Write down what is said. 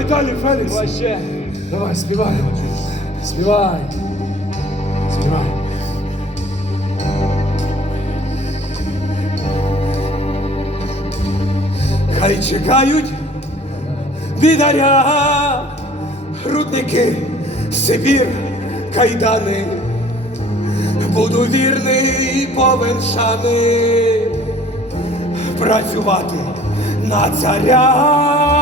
Віталій Фелікс. Вообще. Давай, співай. Співай. Співай. Хай чекають бідаря, грудники, Сибір, кайдани. Буду вірний повен шани працювати на царя.